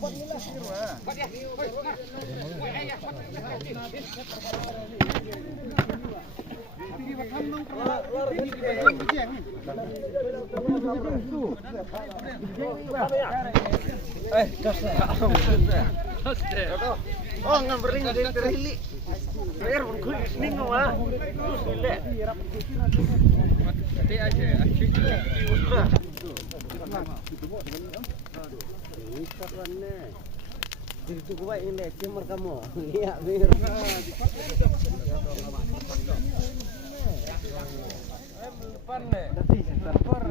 Oh, ngamberin dari terili. Air pun kulit sening mah. Terus lele. Tadi aja, asyik di usra. Itu gua ini cemar kamu. Iya, bener. Depan nih. Depan.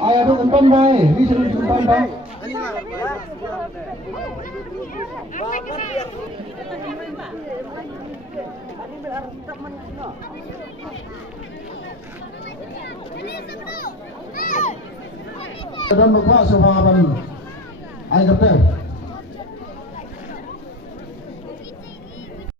Ayah tu umpan baik, ni sering umpan baik. Dan berkuat seorang ayah kata.